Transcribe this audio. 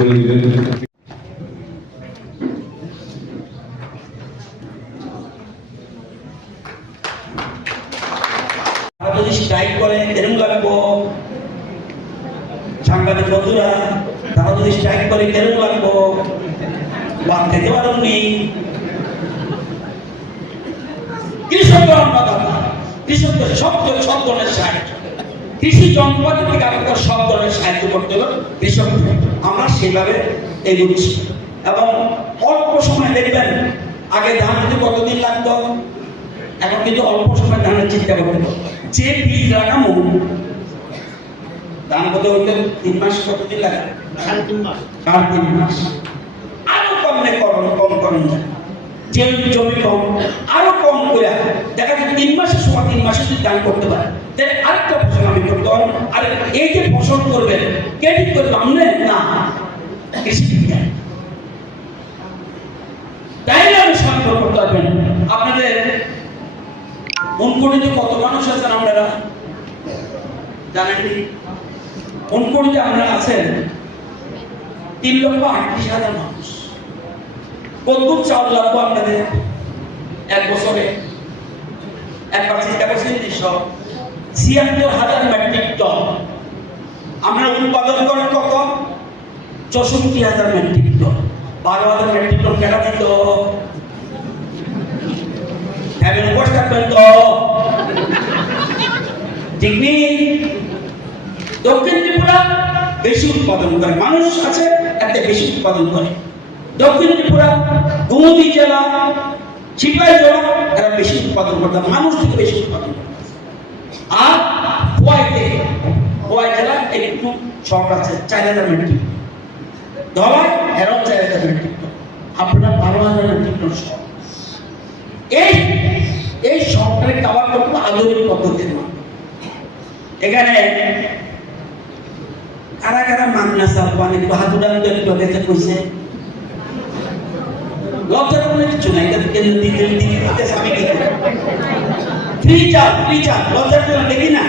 যদি স্ট্রাইক করে এরকম লাগবো, সাংবাদিক বন্ধুরা তারা যদি স্ট্রাইক করে এরকম লাগবো, বাদ খেতে পারেননি। কৃষকরা অন্নদাতা, কৃষকদের সব ধরনের সাহায্য, কৃষি যন্ত্রপাতি থেকে আপনাদের সব ধরনের সাহায্য করতে হবে কৃষক। আমরা সেভাবে এগোচ্ছি এবং অল্প সময় দেখবেন, আগে ধান দিতে কতদিন লাগতো, এখন কিন্তু অল্প সময় ধানের চিন্তা করতে হবে। যে বীজ লাগামো ধান কত হইতে 3 মাস, কতদিন লাগে? 3.5 মাস। আরো কমে কম করেন, যে জমি কম আরো কম করে দেখা যায় 3 মাসের সময় 3 মাসে যদি ধান করতে পারে, তাহলে আরেকটা ফসল আমি করতে পারবো। আর এই যে ফসল করবেন কে ঠিক করবে? আমরা না, কৃষি বিজ্ঞান। তাইলে আমি সংগ্রহ করতে পারবেন। আপনাদের উনকোটিতে কত মানুষ আছেন আপনারা জানেন? উনকোটিতে আপনারা আছেন 3,38,000 মানুষ। কত চাউল লাগবো আপনাদের এক বছরে? একবার চিন্তা করছেন? 76,000 মেট্রিক টন। আমরা উৎপাদন করেন কত? 64,000 মেট্রিক টন। 12,000 মেট্রিক টন কেনা দিত। এখন উপস্থিত থাকবেন তো, ঠিক নেই? দক্ষিণ ত্রিপুরা বেশি উৎপাদন করে, মানুষ আছে এত বেশি উৎপাদন করে। দক্ষিণ ত্রিপুরা, গোমতী জেলা, সিপাহী জেলা এরা বেশি উৎপাদন করতে, মানুষ থেকে বেশি উৎপাদন করে। আর খোয়াই জেলা একটু শর্ট আছে, 4,000 মেট্রিক। ধলাই এরাও 4,000 মেট্রিক। আপনারা 12,000 মেট্রিক টন শর্ট। এই সরকারি কাবার করতে আধুনিক পদ্ধতির মাধ্যমে। এখানে কারা কারা মান্না সালপান একটু হাত উড়ান তো, একটু দেখে কইছে লজ্জা কোনো কিছু নাই। এটা কেন্দ্র দিতে আমি কি ফ্রি চাল লজ্জা দেখি না।